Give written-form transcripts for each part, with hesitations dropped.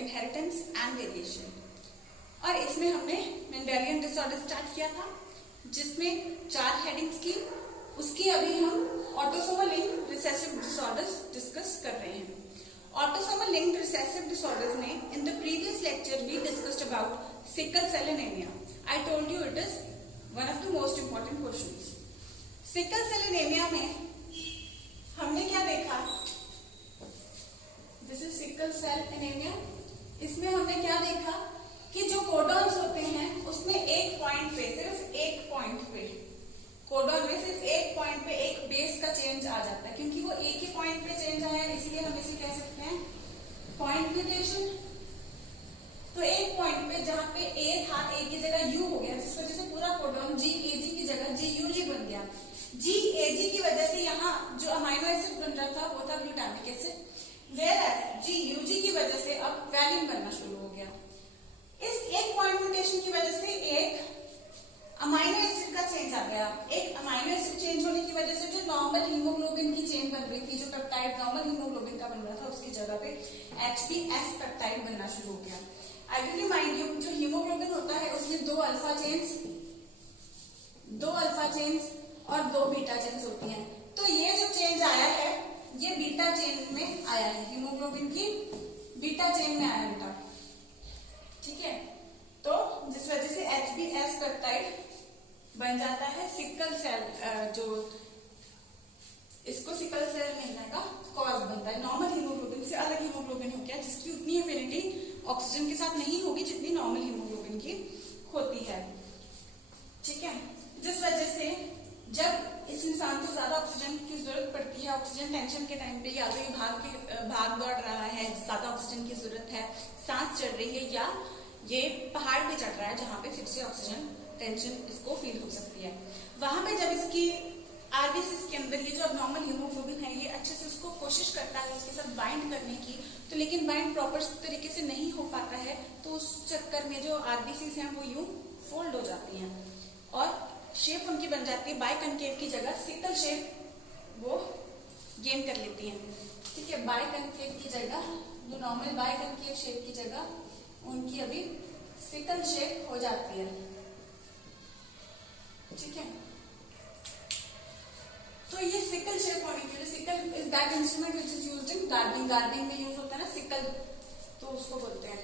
Inheritance and variation. और इसमें हमने मेंडेलियन डिसऑर्डर स्टार्ट किया था जिसमें 4 हेडिंग्स की, उसकी अभी हम autosomal linked recessive disorders discuss कर रहे हैं। Autosomal linked recessive disorders में in the previous lecture we discussed about sickle cell anemia. I told you it is one of the most important portions. Sickle cell anemia में हमने क्या देखा? This is sickle cell anemia. इसमें हमने क्या देखा कि जो कोडॉन्स होते हैं उसमें एक पॉइंट पे, सिर्फ एक पॉइंट पे, कोडॉन में सिर्फ एक पॉइंट पे एक बेस का चेंज आ जाता है। क्योंकि वो एक ही पॉइंट पे चेंज आया है इसलिए हम इसे कह सकते हैं पॉइंट म्यूटेशन। तो एक पॉइंट पे जहां पे ए था, ए की जगह यू हो गया, जिस वजह से पूरा कोडॉन जी ए जी की जगह जी यू जी बन गया। जी ए जी की वजह से यहाँ जो अमाइनो एसिड बन रहा था वो था glutamic acid, where G U G की वजह से अब वैलिन बनना शुरू हो गया। इस एक पॉइंट म्यूटेशन की वजह से एक अमाइनो एसिड का चेंज आ गया। एक अमाइनो एसिड चेंज होने की वजह से जो नॉर्मल हीमोग्लोबिन की चेन बन रही थी, जो पेप्टाइड नॉर्मल हीमोग्लोबिन का बन रहा था, उसकी जगह पे HbS पेप्टाइड बनना शुरू हो गया। आई विल रिमाइंड यू, जो हीमोग्लोबिन होता है उसमें 2 अल्फा चेन्स और 2 बीटा चेन्स होती हैं। तो ये जो चेंज आया है ये बीटा चेन में आया है, हीमोग्लोबिन की बीटा चेन में आया बेटा, ठीक है। तो जिस वजह से HbS पेप्टाइड बन जाता है। सिकल सेल जो इसको सिकल सेल मिलने का कॉज बनता है। नॉर्मल हीमोग्लोबिन से अलग हीमोग्लोबिन हो गया जिसकी उतनी एफिनिटी ऑक्सीजन के साथ नहीं होगी जितनी नॉर्मल हीमोग्लोबिन की होती है, ठीक है। जिस वजह से जब इस इंसान को ज्यादा ऑक्सीजन की जरूरत पड़ती है, ऑक्सीजन टेंशन के टाइम पे, या तो ये भाग दौड़ रहा है, ज्यादा ऑक्सीजन की जरूरत है, सांस चढ़ रही है, या ये पहाड़ पे चढ़ रहा है जहां पे फिर से ऑक्सीजन टेंशन इसको फील हो सकती है, वहां पे जब इसकी आरबीसीज के अंदर ये जो अबनॉर्मल हीमोग्लोबिन है ये अच्छे से उसको कोशिश करता है इसके साथ बाइंड करने की, तो लेकिन बाइंड प्रॉपर तरीके से नहीं हो पाता है, तो उस चक्कर में जो आरबीसीज हैं वो यूं फोल्ड हो जाती हैं और शेप उनकी बन जाती है बाइकनकेव की जगह सिकल शेप वो गेन कर लेती हैं, ठीक है। बाइकनकेव की जगह, जो नॉर्मल बाइकनकेव शेप की जगह उनकी अभी सिकल शेप हो जाती है, ठीक है। तो ये सिकल शेप होने के लिए, sickle is that instrument which is used in gardening, gardening में यूज होता है ना सिकल, तो उसको बोलते हैं।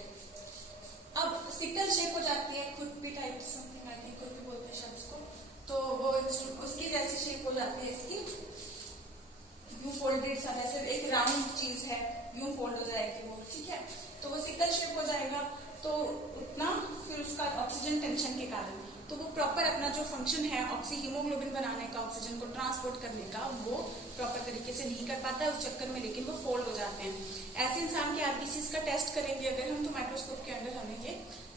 अब सिकल शेप हो जाती है, खुरपी टाइप समथिंग, आई थिंक खुरपी बोलते हैं शायद उसको, तो वो उसकी जैसी शेप हो जाती है इसकी, यूं फोल्डेड सा, जैसे एक राउंड चीज है यूं फोल्ड हो जाएगी वो, ठीक है। तो वो सिकल शेप हो जाएगा, तो उतना फिर उसका ऑक्सीजन टेंशन के कारण तो वो प्रॉपर अपना जो फंक्शन है ऑक्सी हीमोग्लोबिन बनाने का, ऑक्सीजन को ट्रांसपोर्ट करने का, वो प्रॉपर तरीके से नहीं कर पाता है उस चक्कर में, लेकिन वो फोल्ड हो जाते हैं। ऐसे इंसान के आरबीसीज का टेस्ट करेंगे अगर हम, तो माइक्रोस्कोप के अंदर हमें ये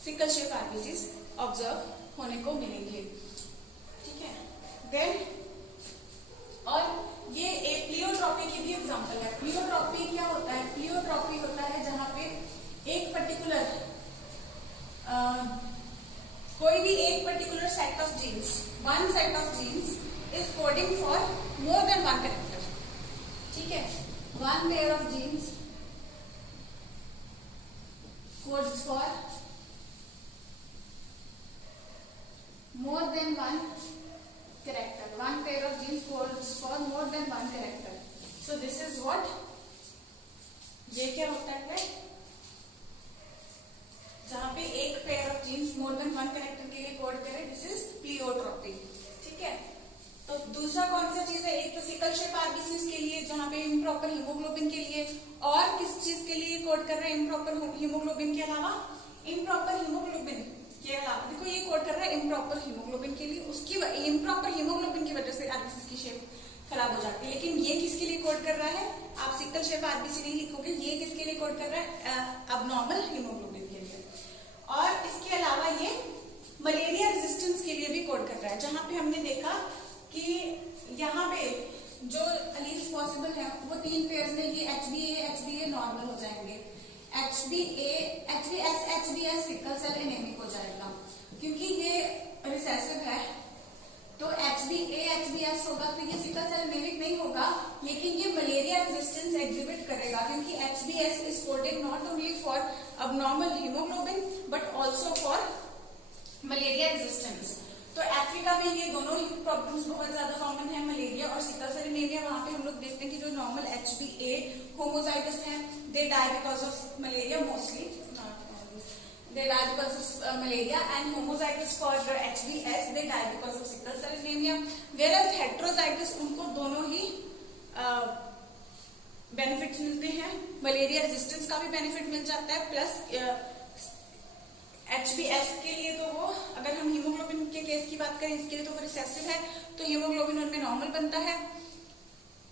सिकल शेप आरबीसीज ऑब्जर्व होने को मिलेंगे, ठीक है। देन और ये एक प्लियोट्रॉपी की भी एग्जांपल है। प्लियोट्रॉपी क्या होता है? प्लियोट्रॉपी होता है जहां पे एक पर्टिकुलर कोई भी एक particular set of genes, one set of genes is coding for more than one character, ठीक है। One pair of genes codes for more than one character, one pair of genes codes for more than one character. So this is what, ये क्या होता है? जहां पे एक pair of genes more than one character के लिए code करे, दिस इज प्लियोट्रॉपी, ठीक है। तो दूसरा कौन सा चीज है? एक तो सिकल शेप आरबीसीज के लिए जहां पे इम्प्रॉपर हीमोग्लोबिन के लिए, और किस चीज के लिए कोड कर रहा है? इम्प्रॉपर हीमोग्लोबिन के अलावा, इम्प्रॉपर हीमोग्लोबिन के अलावा, देखो ये कोड कर रहा है इम्प्रॉपर हीमोग्लोबिन के लिए, उसकी इम्प्रॉपर हीमोग्लोबिन की वजह से आरबीसीज की शेप खराब हो जाती है। लेकिन ये किसके लिए कोड कर रहा है? आप सिकल शेप आरबीसी नहीं लिखोगे, ये किसके लिए कोड कर रहा है? अबनॉर्मल हीमोग्लोबिन के लिए। और इसके अलावा ये मलेरिया रेजिस्टेंस के लिए भी कोड कर रहा है, जहां पे हमने देखा कि यहाँ पे जो अलील्स पॉसिबल है वो 3 पेयर्स में, ये HbA नॉर्मल हो जाएंगे, HbS सिकल सेल एनेमिक हो जाएगा, क्योंकि ये रिसेसिव है। तो HbS होगा तो ये सिकल सेल एनेमिक नहीं होगा, लेकिन ये मलेरिया रेजिस्टेंस एग्जिबिट करेगा, क्योंकि HbS is coded not only for abnormal hemoglobin but also for malaria resistance. तो अफ्रीका में ये दोनों ही प्रॉब्लम्स बहुत ज्यादा कॉमन है, मलेरिया और सिकल सेल एनीमिया। वहां पे हम लोग देखते हैं कि जो नॉर्मल HbA होमोजाइगस हैं they die because of malaria, mostly they die because of malaria, and homozygous for the HbS they die because of sickle cell anemia, whereas heterozygous उनको दोनों ही बेनिफिट्स मिलते हैं, मलेरिया रेजिस्टेंस का भी benefit मिल जाता है, plus HbS के लिए तो वो, अगर हम हीमोग्लोबिन के केस की बात करें इसके लिए तो वो रिसेसिव है, तो हीमोग्लोबिन उनमें नॉर्मल बनता है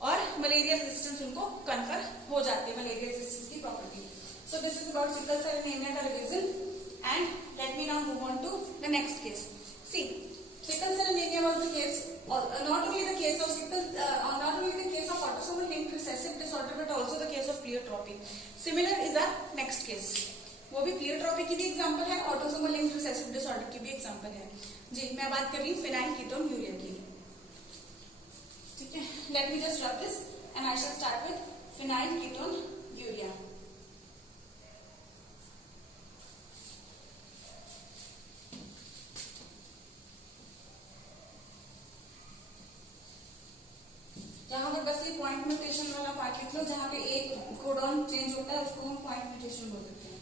और मलेरिया रेजिस्टेंस उनको कन्फर हो जाती है, मलेरिया रेजिस्टेंस की property. So this is about sickle cell anemia का revision, and let me now move on to the next case. See, sickle cell anemia was the case, not only the case of autosomal linked recessive disorder, but also the case of pleiotropy. Similar is our next case. वो भी pleiotropy की भी example है, autosomal linked recessive disorder की भी example है। जी, मैं बात कर रही हूँ फिनाइल कीटोन यूरिया की। ठीक है, let me just rub this and I shall start with phenyl ketone urea. जहां पर बस ये पॉइंट म्यूटेशन वाला पार्ट लिख लो, जहां पे एक कोडॉन चेंज होता है उसको हम पॉइंट म्यूटेशन बोल देते हैं।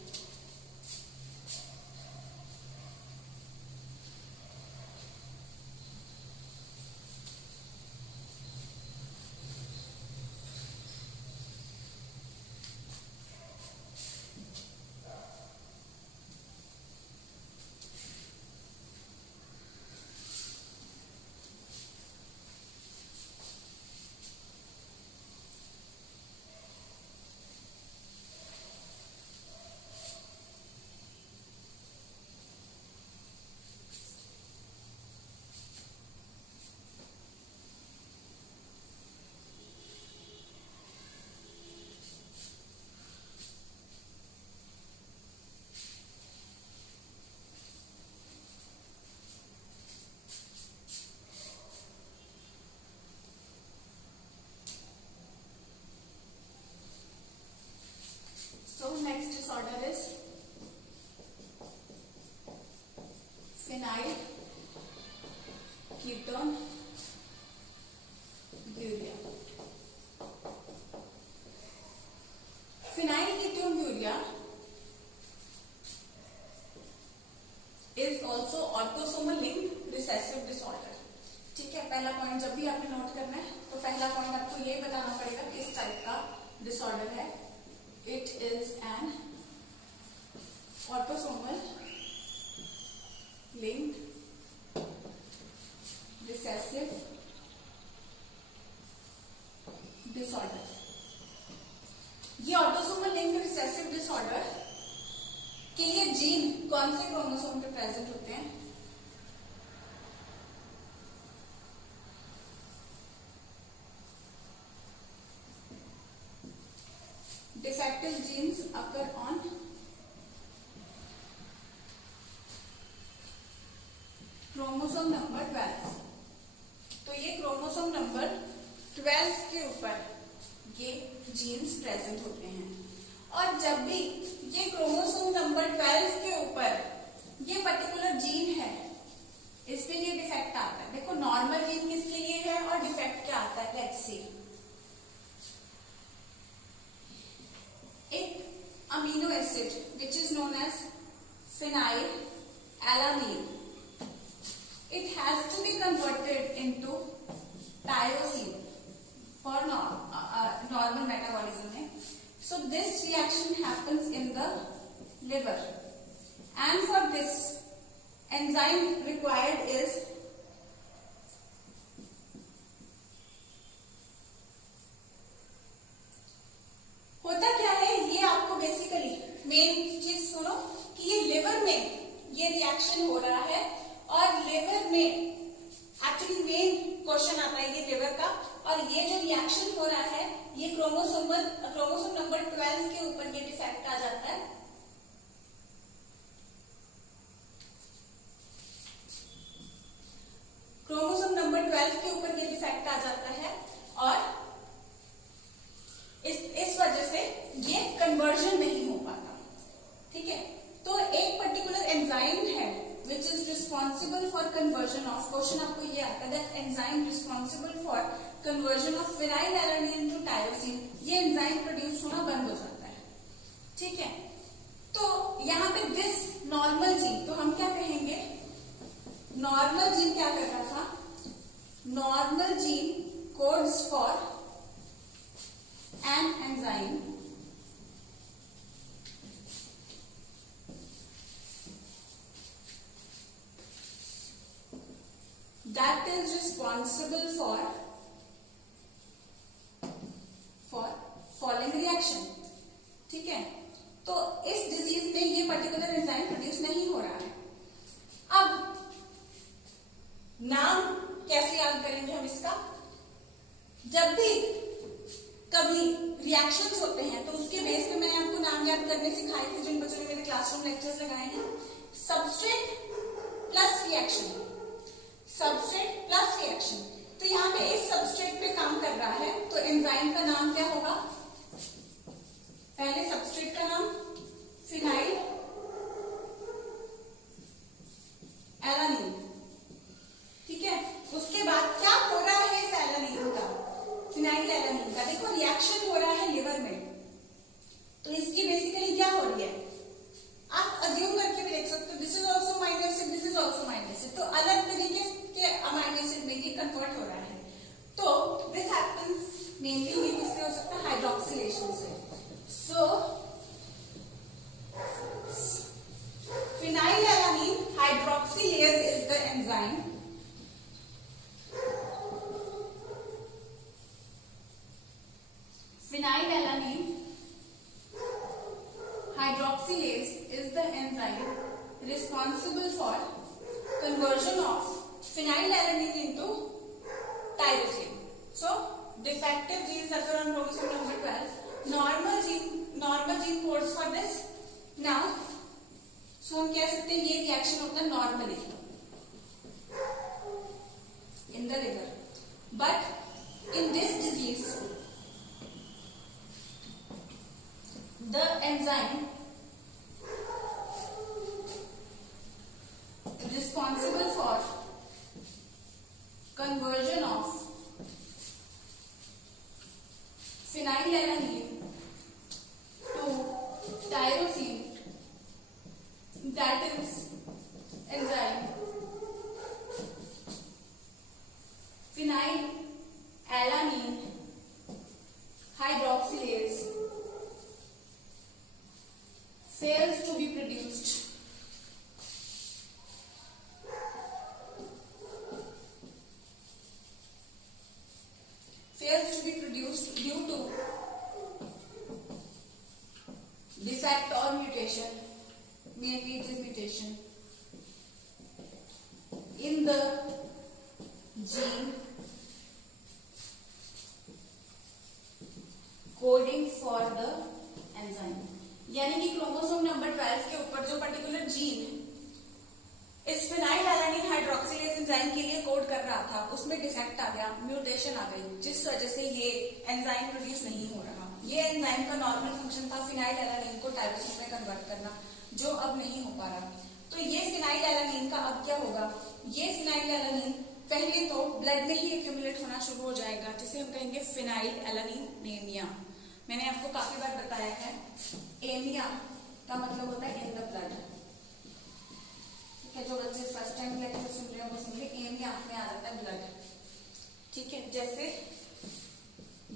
So next disorder is phenyl ketone urea. Phenyl ketone urea is also autosomal linked recessive disorder. ठीक है, पहला पॉइंट जब भी आपने नोट करना है तो पहला पॉइंट आपको ये बताना पड़ेगा किस टाइप का डिसऑर्डर है। It is an autosomal linked recessive disorder. ये autosomal linked recessive disorder के लिए जीन कौन से क्रोमोसोम पे प्रेजेंट होते हैं? Defective genes occur on chromosome number 12। तो ये क्रोमोसोम नंबर 12 के ऊपर ये जीन्स प्रेजेंट होते हैं, और जब भी ये क्रोमोसोम नंबर 12 के ऊपर ये पर्टिकुलर जीन है इस पे ये डिफेक्ट आता है। देखो नॉर्मल जीन किसके लिए है और डिफेक्ट क्या आता है, लेट्स सी। एक amino acid which is known as phenylalanine, it has to be converted into tyrosine for normal metabolism. So this reaction happens in the liver, and for this enzyme required is होता क्या है, ये आपको basically main चीज सुनो कि ये liver में ये रिएक्शन हो रहा है, और लिवर में एक्चुअली मेन क्वेश्चन आता है ये लिवर का, और ये जो रिएक्शन हो रहा है ये क्रोमोसोम नंबर 12 के ऊपर ये डिफेक्ट आ जाता है। क्रोमोसोम नंबर 12 के ऊपर ये डिफेक्ट आ जाता है, और इस वजह से ये कन्वर्जन नहीं हो पाता। Responsible for conversion of phenylalanine to tyrosine, ये एंजाइम प्रोड्यूस होना बंद हो जाता है। ठीक है, तो यहाँ पे दिस नॉर्मल जीन, तो हम क्या कहेंगे, नॉर्मल जीन क्या कर रहा था, normal gene codes for an enzyme that is responsible for following reaction। ठीक है, तो इस डिजीज में ये पर्टिकुलर एंजाइम प्रोड्यूस नहीं हो रहा है। अब नाम कैसे याद करेंगे हम इसका, जब भी कभी रिएक्शंस होते हैं तो उसके बेस पे मैंने आपको नाम याद करने सिखाए थे, जिन बच्चों ने मेरे क्लासरूम लेक्चर्स लगाए हैं। Substrate plus reaction, substrate plus reaction, तो यहाँ पे इस सबस्ट्रेट पे काम कर रहा है, तो एंजाइम का नाम क्या होगा, पहले सबस्ट्रेट का नाम फिनाइल एलानिन। ठीक है, उसके बाद क्या हो रहा है इस एलानिन का, फिनाइल एलानिन का, देखो रिएक्शन हो रहा है लिवर में, तो इसकी बेसिकली क्या हो रही है, आप अज्यूम करके भी देख सकते हो, this is also amino acid, this is also amino acid, तो अलग तरीके के अमाइनो एसिड में ये कन्वर्ट हो रहा है। तो दिस हैपेंस मेनली ये किससे हो सकता है, हाइड्रोक्सिलेशन से। सो phenylalanine hydroxylase is the enzyme phenylalanine hydroxylase is the enzyme responsible for conversion of phenylalanine into tyrosine. So defective genes occur on chromosome number 12. Normal gene codes for this. Now so हम कह सकते हैं ये reaction होता है normally in the liver, but in this disease the enzyme responsible for conversion of phenylalanine to tyrosine, that is enzyme phenylalanine hydroxylase fails to be produced due to defect or mutation, mainly it is mutation in the gene coding for the enzyme। यानी कि chromosome number 12 के ऊपर जो particular gene इस phenyl alanine hydroxylase enzyme के लिए code कर रहा था, उसमें डिफेक्ट आ गया, म्यूटेशन आ गई, जिस वजह से ये एंजाइम प्रोड्यूस नहीं हो रहा। ये एंजाइम का नॉर्मल फंक्शन था फिनाइल एलानिन को टायरोसिन में कन्वर्ट करना, जो अब नहीं हो पा रहा। तो ये फिनाइल एलानिन का अब क्या होगा, ये फिनाइल एलानिन पहले तो ब्लड में ही एक्यूमुलेट होना शुरू हो जाएगा, जिसे हम कहेंगे फिनाइल एलानिनेमिया। मैंने आपको काफी बार बताया है, एमिया का मतलब होता है इन द ब्लड। जो बच्चे फर्स्ट टाइम लेक्चर सुन रहे हैं वो सुन रहे, एमिया में आ जाता है ब्लड। ठीक है, जैसे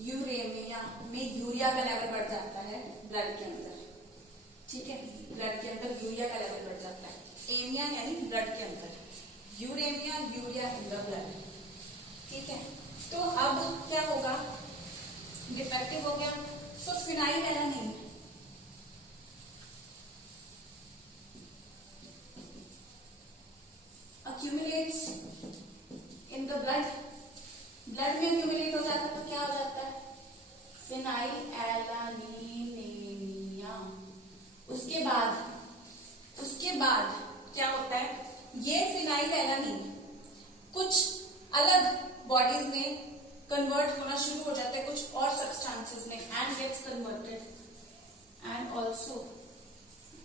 यूरेमिया में यूरिया का लेवल बढ़ जाता है ब्लड के अंदर। ठीक है, ब्लड के अंदर यूरिया का लेवल बढ़ जाता है। एमिया यानी ब्लड के अंदर, uraemia urea in the blood. ठीक है, तो अब क्या होगा, डिफेक्टिव हो गया। So phenyl alanine accumulates in the blood, blood में accumulate हो जाता है तो क्या हो जाता है, फिनाइल एलानिनेमिया। उसके बाद क्या होता है, ये फिनाइल एलानिन कुछ अलग बॉडीज में कन्वर्ट होना शुरू हो जाता है, कुछ और सब्सटेंसेस में, and gets converted and also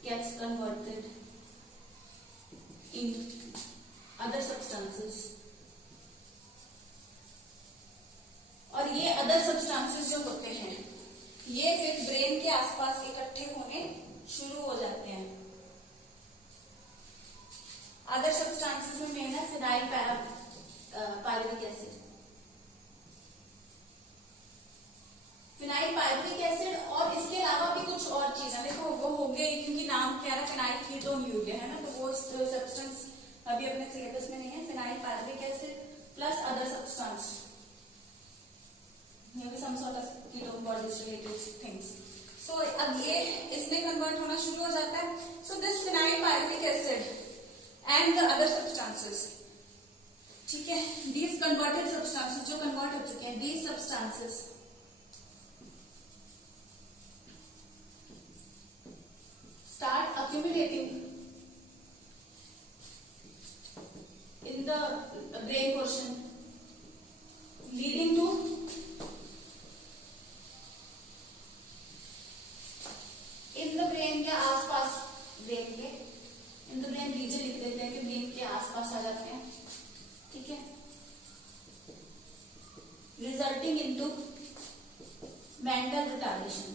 gets converted in other substances other substances जो होते हैं ये फिर ब्रेन के आसपास इकट्ठे होने शुरू हो जाते हैं। अदर सब्सटेंसेस में मेन है phenyl pyruvic acid. Phenyl pyruvic acid और इसके अलावा भी कुछ और चीजें, देखो वो हो गई क्योंकि नाम क्या है, फिनाइल कीटोन यूरिया है ना, तो वो सब्सटेंस अभी अपने सिलेबस में नहीं है। Phenyl pyruvic acid plus other substance, maybe some sort of ketone bodies related things. So अब ये इसमें कन्वर्ट होना शुरू हो जाता है। So this phenyl pyruvic acid and the other substances, ठीक है, these converted substances जो कन्वर्ट हो चुके हैं, these substances start accumulating in the brain portion, leading to in the brain के आसपास, ब्रेन के इन द ब्रेन रीजन लिख देते हैं कि ब्रेन के आसपास आ जाते हैं, ठीक है, रिजल्टिंग इनटू मेंटल रिटार्डेशन।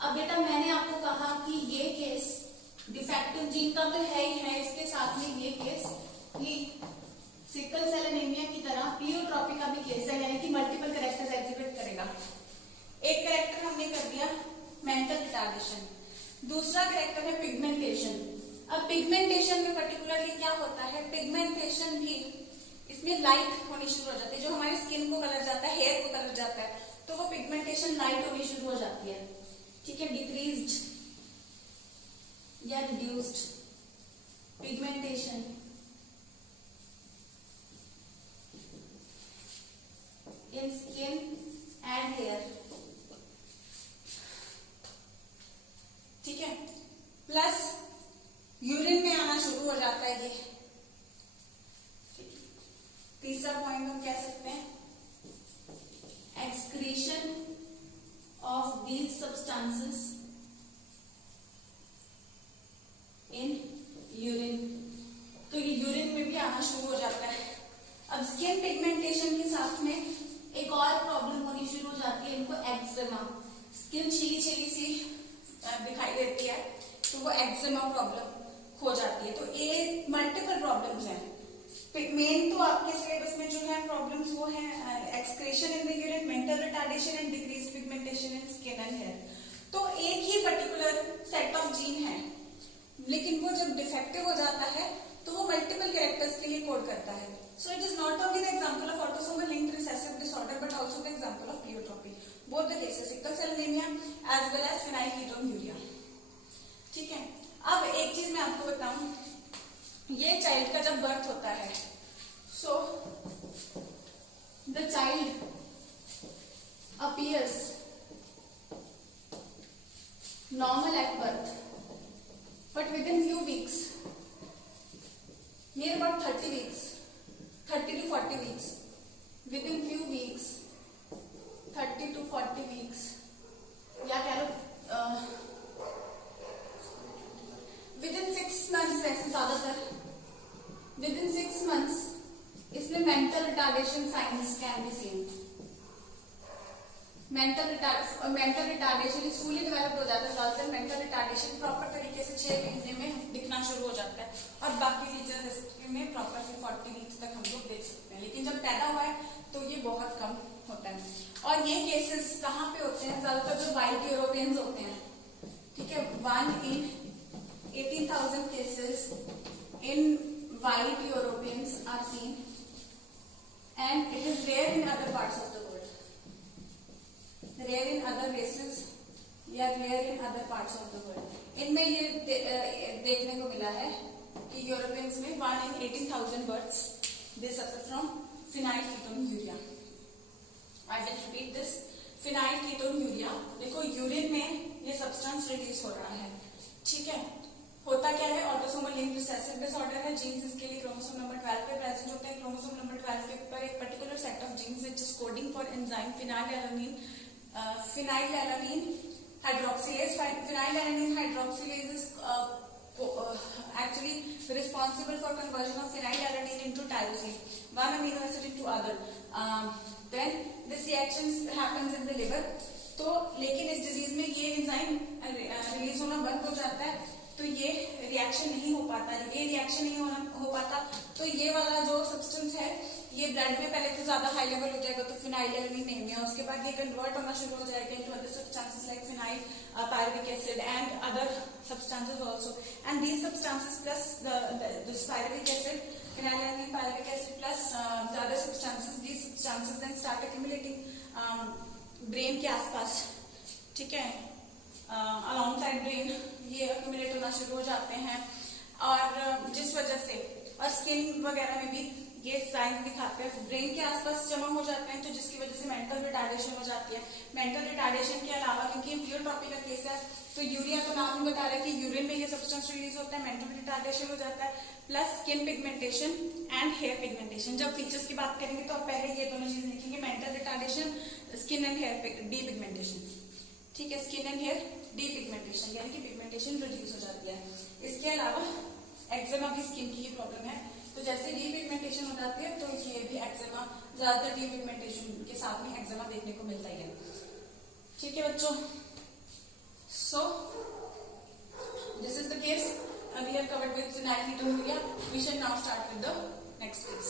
अब बेटा मैंने आपको कहा कि ये केस डिफेक्टिव जीन का तो है ही है, इसके साथ में ये केस कि सिकल सेल एनीमिया की तरह प्लियोट्रॉपी का भी केस है, यानी कि मल्टीपल कैरेक्टर्स एग्जिबिट करेगा। एक कैरेक्टर हमने कर दिया मेंटल रिटार्डेशन, दूसरा कैरेक्टर है पिगमेंटेशन। अब पिगमेंटेशन में पर्टिकुलरली क्या होता है, पिगमेंटेशन भी इसमें लाइट होनी शुरू हो जाती है, जो हमारी स्किन को कलर जाता है, हेयर को कलर जाता है, तो वो पिगमेंटेशन लाइट होनी शुरू हो जाती है, ठीक है, डिक्रीज्ड या reduced pigmentation in skin and hair, ठीक है, प्लस यूरिन में आना शुरू हो जाता है ये। तीसरा पॉइंट हम कह सकते हैं excretion of these substances in urine, तो ये यूरिन में भी आना शुरू हो जाता है। अब स्किन पिगमेंटेशन के साथ में एक और प्रॉब्लम होनी शुरू हो जाती है, इनको एक्जिमा, स्किन छिली छिली सी दिखाई देती है, तो वो एक्जिमा प्रॉब्लम हो जाती है। तो ये मल्टीपल प्रॉब्लम्स हैं। मेन तो आपके सिलेबस में जो है प्रॉब्लम्स वो है excretion in the urine, mental retardation and decrease pigmentation in skin and hair. तो एक ही पर्टिकुलर सेट ऑफ जीन है, लेकिन वो जब डिफेक्टिव हो जाता है तो वो मल्टीपल कैरेक्टर्स के लिए कोड करता है। So it is not only the example of autosomal linked recessive disorder but also the example of pleiotropy, both the cases sickle cell anaemia as well as phenylketonuria, ठीक है। अब एक चीज मैं आपको बताऊं, ये चाइल्ड का जब बर्थ होता है, so the child appears normal at birth, but within few weeks, near about 30 weeks, 30 to 40 weeks, within few weeks, 30 to 40 weeks, या कह लो within 6 months, वैसे ज्यादातर within 6 months इसमें mental retardation signs can be seen. Mental retardation fully developed हो जाता है, ज्यादातर mental retardation proper तरीके से 6 महीने में दिखना शुरू हो जाता है, और बाकी फीचर्स में प्रॉपर 40 वीक्स तक हम लोग देख सकते हैं। लेकिन जब पैदा हुआ है तो ये बहुत कम होता है। और ये केसेस कहाँ पे होते हैं, ज्यादातर जो वाइट यूरोपियंस होते हैं, ठीक है, 1 in 18,000 cases in white Europeans are seen and it is rare in other parts of the world, rare in other races या rare in other parts of the world. इनमें ये देखने को मिला है कि यूरोपियंस में 1 in 18,000 births they suffer from phenylketonuria. I will repeat this, phenylketonuria. देखो यूरिन में ये सब्सटेंस रिलीज हो रहा है, ठीक है। होता क्या है, ऑटोसोमल लिंक्ड रिसेसिव डिसऑर्डर है, जीन्स इसके लिए क्रोमोसोम नंबर 12 पे प्रेजेंट होते हैं। क्रोमोसोम नंबर 12 के ऊपर एक particular set of jeans which is coding for enzyme phenylalanine hydroxylase. Phenylalanine hydroxylase is actually responsible for conversion of phenylalanine into tyrosine, one amino acid into other. Then this reaction happens in the liver. तो लेकिन इस disease में ये enzyme release होना बंद हो जाता है, तो ये रिएक्शन नहीं हो पाता। ये रिएक्शन नहीं हो पाता तो ये वाला जो सब्सटेंस है ये ब्लड में पहले तो ज्यादा हाई लेवल हो जाएगा, तो फिनाइलएलनिन एनीमिया, उसके बाद ये कन्वर्ट होना शुरू हो जाएगा into other substances like phenyl pyruvic acid and other substances also, and these substances plus this pyruvic acid, phenylalanine, pyruvic acid plus the other substances, these substances then start accumulating brain के आसपास, ठीक है, alongside brain ये accumulate होना शुरू हो जाते हैं, और जिस वजह से और स्किन वगैरह में भी ये साइंस दिखाते हैं, ब्रेन के आसपास जमा हो जाते हैं, तो जिसकी वजह से मेंटल रिटार्डेशन हो जाती है। मेंटल रिटार्डेशन के अलावा क्योंकि प्योरटॉपी का केस है तो यूरिया तो नाम ही बता रहा है कि यूरिन में ये सब्सटेंस रिलीज होता है, मेंटल रिटार्डेशन हो जाता है, plus skin pigmentation and hair pigmentation. जब फीचर्स की बात करेंगे तो आप पहले ये दोनों चीज लिखेंगे, mental retardation, skin and hair depigmentation, ठीक है, skin and hair depigmentation यानी कि पिगमेंटेशन रिड्यूस हो जाती है। इसके अलावा एक्जिमा भी स्किन की ही प्रॉब्लम है, तो जैसे डी पिगमेंटेशन हो जाती है तो ये भी एक्जिमा, ज्यादातर डी पिगमेंटेशन के साथ में एक्जिमा देखने को मिलता ही है, ठीक है बच्चों। So this is the case we have covered with phenylketonuria. We shall now start with the next case.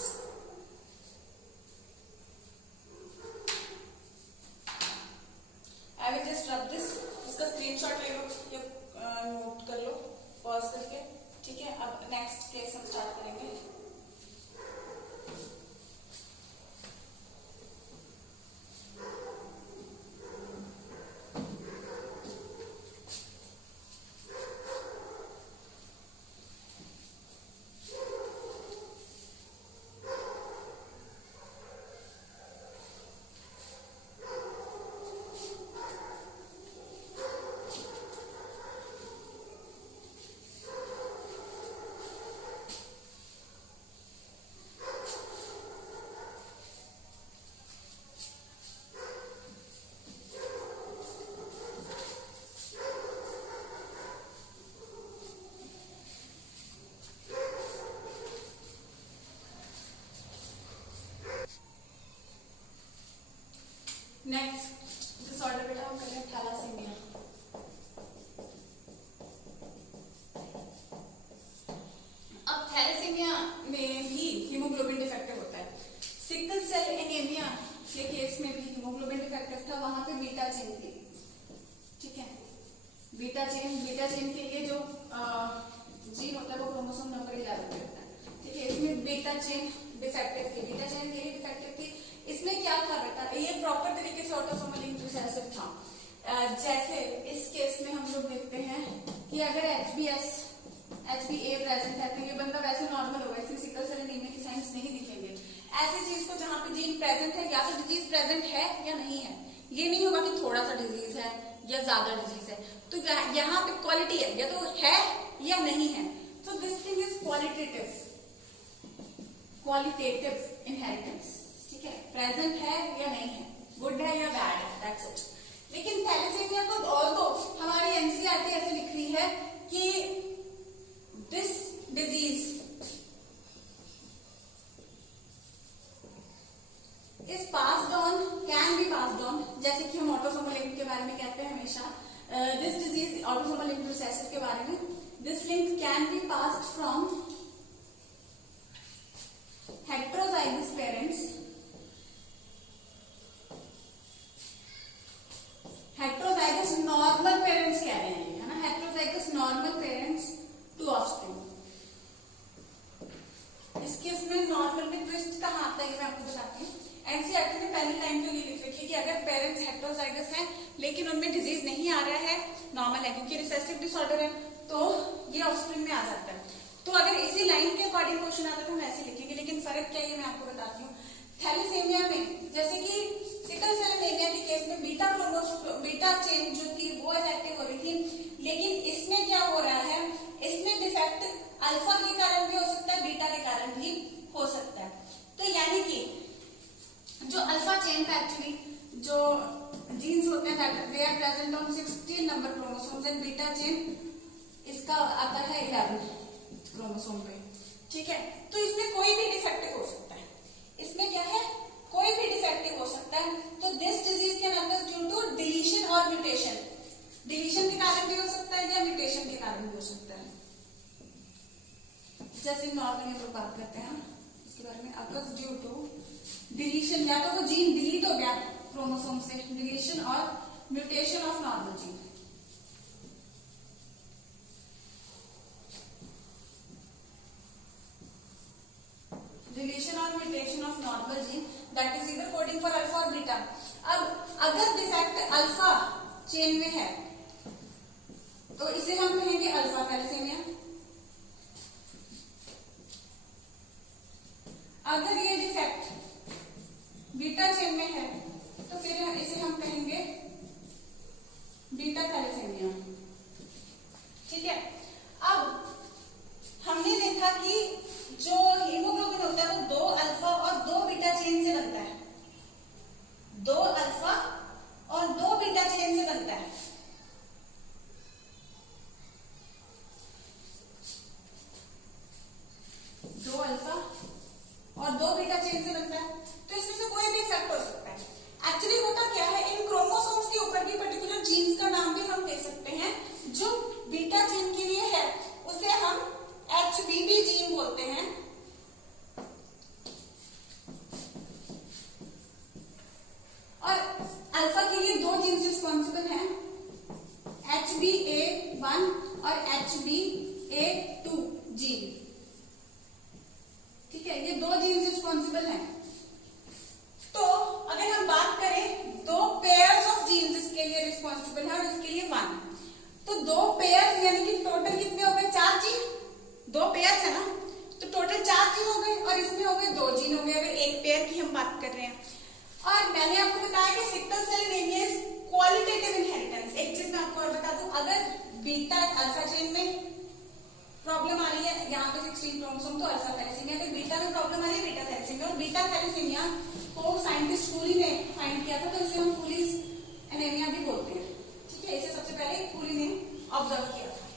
I will just rub this, इसका स्क्रीनशॉट ले लो या नोट कर लो पॉज करके, ठीक है। अब नेक्स्ट केस हम स्टार्ट करेंगे। नेक्स्ट डिसऑर्डर बेटा हम करेंगे थैलासीमिया। अब थैलासीमिया में भी हीमोग्लोबिन डिफेक्टिव होता है। सिकल सेल एनीमिया के केस में भी हीमोग्लोबिन डिफेक्टिव था, वहां पे बीटा चेन थी, ठीक है। बीटा चेन के लिए जो जीन होता है वो क्रोमोसोम नंबर 11 पे होता है, ठीक है। इसमें बीटा चेन डिफेक्टिव थी, बीटा चेन ये डिफेक्टिव थी। इसमें क्या था बेटा, ये प्रॉपर तरीके से ऑटोसोमल रिसेसिव था। जैसे इस केस में हम लोग देखते हैं कि अगर HbA प्रेजेंट है तो ये बंदा वैसे नॉर्मल होगा, इसमें सिकल सेल एनीमिया के साइंस नहीं दिखेंगे। ऐसी चीज को जहां पे जीन प्रेजेंट है या तो डिजीज प्रेजेंट है या नहीं है, ये नहीं होगा कि थोड़ा सा डिजीज है या ज्यादा डिजीज है, तो यहाँ पे क्वालिटी है, या तो है या नहीं है। तो this thing is qualitative inheritance, ठीक है, प्रेजेंट है या नहीं है, गुड है या बैड है, दैट्स इट। लेकिन थैलेसीमिया को और तो हमारी एनसीईआरटी ऐसे लिख रही है कि this disease is passed on, can be passed on, जैसे कि हम ऑटोसोमल लिंक के बारे में कहते हैं हमेशा, this disease autosomal link recessive के बारे में, this link can be passed from heterozygous parents, heterozygous normal parents कह रहे हैं, है ना, heterozygous normal parents to offspring. इसके उसमें नॉर्मल में ट्विस्ट कहाँ आता है मैं आपको बताती हूँ। एनसीईआरटी में पहली लाइन तो ये लिख रखी है कि अगर पेरेंट्स हेटेरोजाइगस हैं लेकिन उनमें डिजीज नहीं आ रहा है, नॉर्मल है क्योंकि रिसेसिव डिसऑर्डर है, तो ये ऑफस्प्रिंग में आ जाता है। तो अगर इसी लाइन के अकॉर्डिंग क्वेश्चन आता है तो हम ऐसे लिखेंगे, लेकिन फर्क क्या है मैं आपको बताती हूँ। थैलेसीमिया में जैसे कि सिकल सेल एनीमिया के केस में बीटा चेन जो थी वो इफेक्टिव हो रही थी, लेकिन इसमें क्या हो रहा है, इसमें डिफेक्ट अल्फा के कारण भी हो सकता है, बीटा के कारण भी हो सकता है। तो यानी कि जो अल्फा चेन का एक्चुअली जो जीन्स होते हैं they are present on 16 number chromosomes and beta chain इसका आता है 11 क्रोमोसोम पे, ठीक है। तो इसमें कोई भी डिफेक्टिव हो सकता है, इसमें क्या है, कोई भी डिफेक्टिव हो सकता है। तो जैसे नॉर्मली हम लोग बात करते हैं इसके बारे में, अकर्स ड्यू टू डिलीशन, या तो वो जीन डिलीट हो गया क्रोमोसोम से, डिलीशन और mutation of normal gene. Deletion और mutation of normal gene that is either coding for alpha और बीटा। अब अगर डिफेक्ट अल्फा चेन में है तो इसे हम कहेंगे अल्फा थैलेसीमिया। अगर ये डिफेक्ट बीटा चेन में है तो फिर इसे हम कहेंगे बीटा थैलेसीमिया। ठीक है, अब हमने देखा कि जो हीमोग्लोबिन होता है वो 2 अल्फा और 2 बीटा चेन से बनता है, 2 अल्फा और 2 बीटा चेन से बनता है। दो अल्फा और 2 बीटा चेन से बनता है, तो इसमें से कोई भी इफेक्ट हो सकता है। एक्चुअली होता क्या है, इन क्रोमोसोम्स के ऊपर भी पर्टिकुलर जीन्स का नाम भी हम दे सकते हैं। जो बीटा चेन के लिए है उसे हम HBB जीन बोलते हैं, और अल्फा के लिए 2 जीन्स रिस्पॉन्सिबल हैं, HBA1 और HBA2 जीन। ठीक है, ये 2 जीन्स रिस्पॉन्सिबल हैं। तो अगर हम बात करें 2 पेयर्स ऑफ जीन्स इसके लिए रिस्पॉन्सिबल है और इसके लिए 1, तो 2 पेयर्स यानी कि टोटल कितने हो गए, 4 जीन। 2 पेयर्स है ना, तो टोटल 4 जीन हो गए और इसमें हो गए 2 जीन हो गए, अगर एक पेयर की हम बात कर रहे हैं। और मैंने आपको बताया कि sickle cell anaemia is qualitative inheritance. एक चीज मैं आपको और बता दूं, अगर बीटा अल्फा चेन में प्रॉब्लम आ रही है, यहाँ पे 16 क्रोमोसोम, तो अल्फा थैलेसीमिया। अगर बीटा में प्रॉब्लम आ रही है, बीटा थैलेसीमिया। और बीटा थैलेसीमिया को साइंटिस्ट कूली ने फाइंड किया था, तो इसे हम कूलीज एनीमिया भी बोलते हैं। ठीक है, इसे सबसे पहले कूली ने ऑब्जर्व किया था।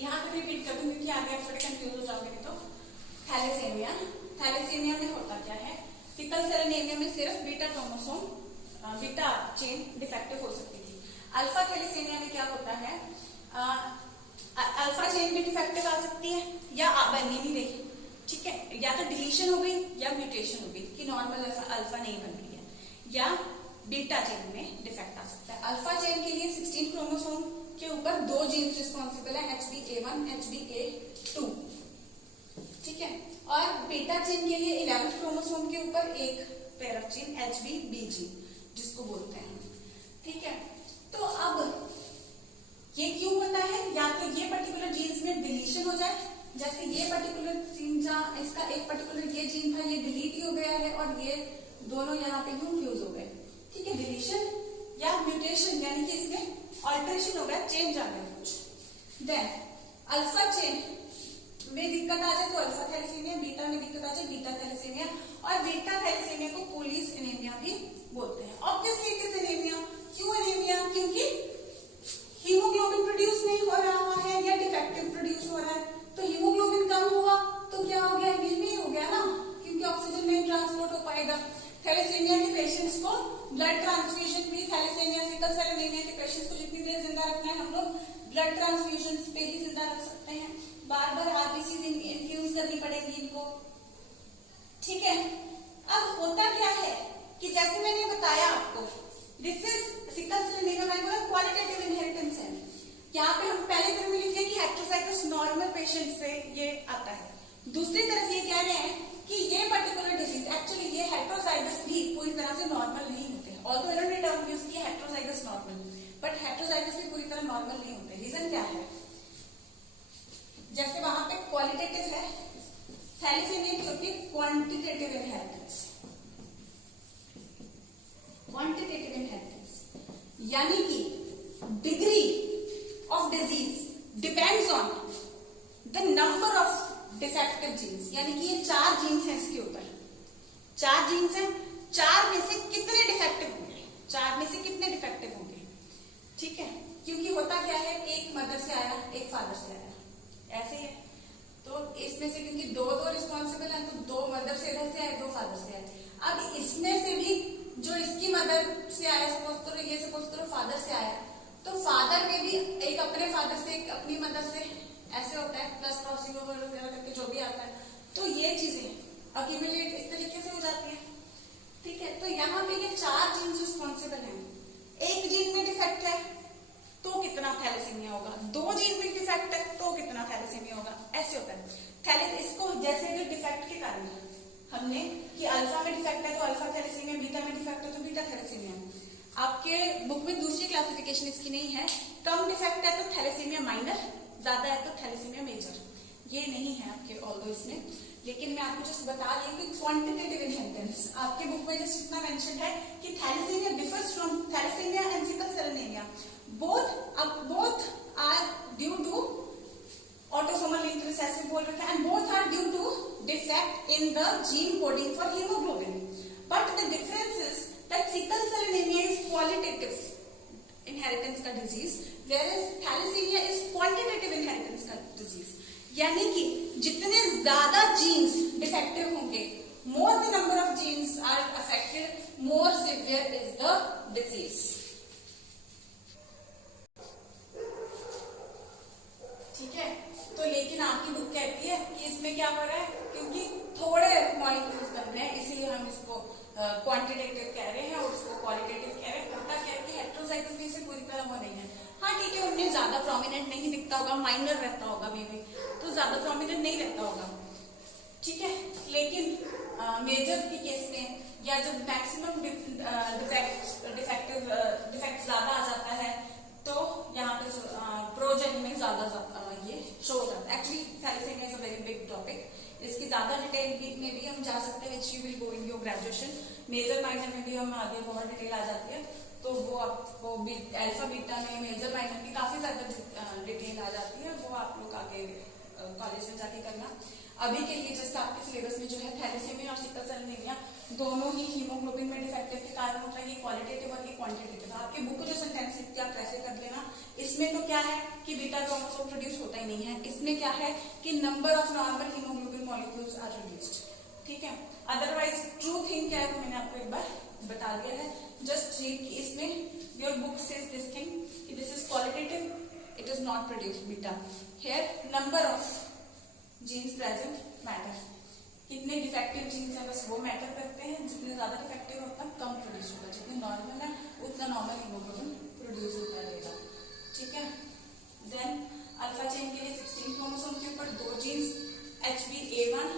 यहाँ पे रिपीट कर दूं क्योंकि आगे आप थोड़े कंफ्यूज हो जाओगे। तो थैलेसीमिया, थैलेसीमिया में होता क्या है, सिकल सेल एनीमिया में सिर्फ beta chromosome, beta chain defective हो सकती थी। अल्फा थैलेसीमिया में क्या होता है, अल्फा चेन भी डिफेक्टिव आ सकती है या बन ही नहीं रही। ठीक है, या तो डिलीशन हो गई या म्यूटेशन हो गई कि नॉर्मल अल्फा नहीं बन रही है, या बीटा चेन में डिफेक्ट आ सकता है। अल्फा चेन के लिए 16 क्रोमोसोम के ऊपर 2 जीन्स रिस्पॉन्सिबल है, HBA1, HBA2। ठीक है, और बीटा चेन के लिए 11 क्रोमोसोम के ऊपर एक pair of gene, HBB gene जिसको बोलते हैं। ठीक है, तो अब ये क्यों होता है, या तो ये पर्टिकुलर जीन्स में डिलीशन हो जाए, जैसे ये पर्टिकुलर जीन जहाँ इसका एक पर्टिकुलर ये जीन था, ये डिलीट ही हो गया है और ये दोनों यहाँ पे यूं फ्यूज हो गए। ठीक है, डिलीशन या म्यूटेशन यानी कि इसमें ऑल्टरेशन हो गया, चेंज आ गया कुछ। देन अल्फा चेन में दिक्कत आ जाए तो अल्फा थैलेसीमिया, बीटा में दिक्कत आ जाए बीटा थैलेसीमिया, और बीटा थैलेसीमिया को कूलीज एनीमिया भी बोलते हैं। Obviously it is anaemia. क्यों एनीमिया, क्योंकि हीमोग्लोबिन प्रोड्यूस नहीं हो रहा है या डिफेक्टिव प्रोड्यूस हो रहा है। तो हीमोग्लोबिन कम हुआ तो क्या हो गया, एनीमिया हो गया ना, क्योंकि ऑक्सीजन नहीं ट्रांसपोर्ट हो पाएगा। थैलेसीमिया के पेशेंट्स को ब्लड ट्रांसफ्यूजन भी, थैलेसीमिया सिकल सेल एनीमिया के पेशेंट्स को जितनी देर जिंदा रखना है हम लोग ब्लड ट्रांसफ्यूजन पे ही जिंदा रख सकते हैं, बार बार आरबीसी इन्फ्यूज करनी पड़ेगी इनको। ठीक है, अब होता क्या है कि जैसे मैंने बताया आपको, this is sickle cell anaemia, मैंने बोला क्वालिटेटिव इनहेरिटेंस है। यहाँ पे हम पहले तरफ में लिखे कि हेटेरोजाइगस नॉर्मल पेशेंट से ये आता है। दूसरी तरफ ये कह रहे हैं कि ये पर्टिकुलर डिजीज, एक्चुअली ये हेटेरोजाइगस भी पूरी तरह से नॉर्मल नहीं होते हैं। ऑल्दो इन्होंने टर्म यूज किया हेटेरोजाइगस नॉर्मल, बट हेटेरोजाइगस भी पूरी तरह नॉर्मल नहीं होते। रीजन क्या है, जैसे वहां पे क्वालिटेटिव है, थैलेसीमिया की होती है क्वांटिटेटिव इनहेरिटेंस। क्वांटिटेटिव इनहेरिटेंस यानी कि degree of disease depends on the number of defective genes, यानी कि ये 4 जीन्स हैं इसके ऊपर, 4 जीन्स हैं, 4 में से कितने डिफेक्टिव होंगे, 4 में से कितने डिफेक्टिव होंगे। ठीक है, क्योंकि होता क्या है, एक मदर से आया एक फादर से आया, ऐसे है। तो इसमें से क्योंकि 2 रिस्पॉन्सिबल है, तो 2 मदर से इधर से आए, 2 फादर से आए। अब इसमें से भी जो इसकी मदर से आया, सपोज करो ये सपोज करो फादर से आया, तो फादर में भी एक अपने फादर से एक अपनी मदर से ऐसे होता है, प्लस क्रॉसिंग ओवर वगैरह करके जो भी आता है, तो ये चीजें अक्यूमुलेट इस तरीके से हो जाती है। ठीक है, तो यहाँ पे ये 4 जीन्स रिस्पॉन्सिबल हैं। एक जीन में डिफेक्ट है तो कितना थैलेसीमिया होगा, 2 जीन में डिफेक्ट है तो कितना थैलेसीमिया होगा, ऐसे होता है। इसको जैसे जो डिफेक्ट के कारण हमने कि अल्फा में डिफेक्ट है तो अल्फा थैलेसीमिया, बीटा में डिफेक्ट है तो बीटा थैलेसीमिया। आपके बुक में दूसरी क्लासिफिकेशन इसकी नहीं है, कम डिफेक्ट है तो थैलेसीमिया माइनर, ज्यादा है तो थैलेसीमिया मेजर, ये नहीं है आपके ऑल्दो इसमें। लेकिन मैं आपको जस्ट बता रही हूँ कि क्वांटिटेटिव इनहेरिटेंस आपके बुक में जस्ट इतना मेंशन है कि thalassaemia differs from thalassaemia and sickle cell anaemia, both are due to autosomal linked recessive बोल रखा है, and both are due to defect in the gene coding for hemoglobin. But the difference is that sickle cell anemia is qualitative inheritance का disease, whereas thalassemia is quantitative inheritance का disease. यानी कि जितने ज्यादा jeans defective होंगे, more the number of genes are affected, more severe is the disease. ठीक है, तो लेकिन आपकी बुक कहती है कि इसमें क्या हो रहा है, क्योंकि थोड़े मॉलिक्यूल्स बन रहे हैं इसीलिए हम इसको क्वांटिटेटिव कह रहे हैं और उसको क्वालिटेटिव कह रहे हैं। होता क्या है कि हेटेरोजाइगस में से पूरी तरह वो नहीं है। हाँ ठीक है, उनमें ज्यादा प्रोमिनेंट नहीं दिखता होगा, माइनर रहता होगा मे बी, तो ज्यादा प्रोमिनेंट नहीं रहता होगा। ठीक है, लेकिन मेजर के केस में या जब मैक्सिमम डिफेक्ट ज्यादा आ जाता है तो यहाँ पे प्रोजेन में ज्यादा ये शो हो जाता है। Actually thalassaemia is a very big topic, इसकी ज्यादा डिटेल में भी हम जा सकते हैं, which you will go in your graduation. Major minor में भी हम आगे बहुत डिटेल आ जाती है, तो वो आपको अल्फा बीटा में मेजर माइनर की काफी ज्यादा डिटेल आ जाती है, वो आप लोग आगे कॉलेज में जाके करना। अभी के लिए जस्ट आपके सिलेबस में जो है थैलेसीमिया और सिकल सेल एनीमिया दोनों ही हीमोग्लोबिन में डिफेक्टिव के कारण होता है, ये क्वालिटेटिव और ये क्वांटिटेटिव। आपके बुक जो सेंटेंस है आप कैसे कर लेना, इसमें तो क्या है कि बीटा क्रोमोसोम प्रोड्यूस होता ही नहीं है, इसमें क्या है कि number of normal haemoglobin molecules are reduced. ठीक है, अदरवाइज ट्रू थिंग क्या है वो मैंने आपको एक बार बता दिया है। जस्ट रीड कि इसमें your book says this thing, this is qualitative, it is not produced beta. Here number of genes present matter, कितने डिफेक्टिव जीन्स है बस वो मैटर करते हैं, जितने ज्यादा डिफेक्टिव होता है कम प्रोड्यूस होगा, जितने नॉर्मल है उतना नॉर्मल हीमोग्लोबिन प्रोड्यूस होता रहेगा। ठीक है, देन अल्फा चेन के लिए 16 क्रोमोसोम के ऊपर 2 जीन्स HbA1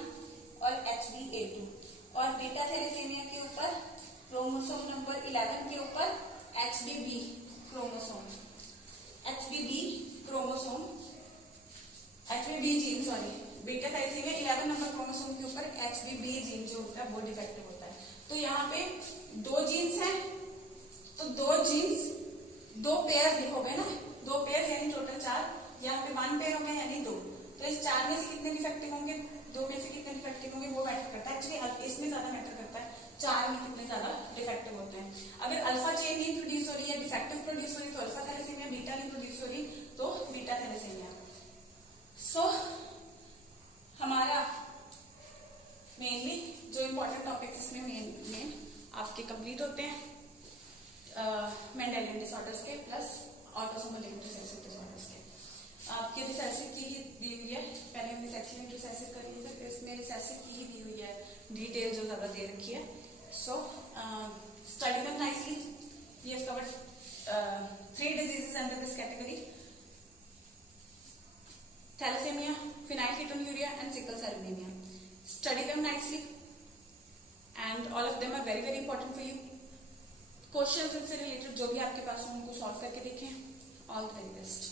और HbA2, और बीटा थैलेसीमिया के ऊपर क्रोमोसोम नंबर 11 के ऊपर HbB chromosome, HbB gene sorry, beta thalassaemia 11 number chromosome के ऊपर HbB जीन जो होता है वो डिफेक्टिव होता है। तो यहाँ पे 2 जीन्स हैं, तो 2 जीन्स 2 पेयर हो गए ना, 2 पेयर यानी टोटल 4, यहाँ पे 1 पेयर हो गया यानी 2, तो इस 4 में से कितने डिफेक्टिव होंगे, 2 में से कितने डिफेक्टिव होंगे वो मैटर करता है। एक्चुअली इसमें ज्यादा मैटर करता है 4 में कितने ज्यादा डिफेक्टिव होते हैं। अगर अल्फा चेन नहीं प्रोड्यूस हो रही है, डिफेक्टिव प्रोड्यूस हो रही तो अल्फा थैलेसीमिया, बीटा नहीं प्रोड्यूस हो रही तो बीटा थैलेसीमिया। सो हमारा मेनली जो इम्पोर्टेंट टॉपिक्स इसमें मेन आपके कंप्लीट होते हैं मेंडेलियन डिसऑर्डर्स के plus autosomal linked recessive disorders के। आपके रिसेसिव की ही दी हुई है, पहले हमने सेक्सुअल रिसेसिव करी है, फिर इसमें रिसेसिव की ही दी हुई है डिटेल जो ज्यादा दे रखी है। So study them nicely, we have covered 3 diseases under this category: thalassemia, phenylketonuria and sickle cell anemia. Study them nicely and all of them are very very important for you. Questions इनसे related जो भी आपके पास हो उनको solve करके देखें। All the very best.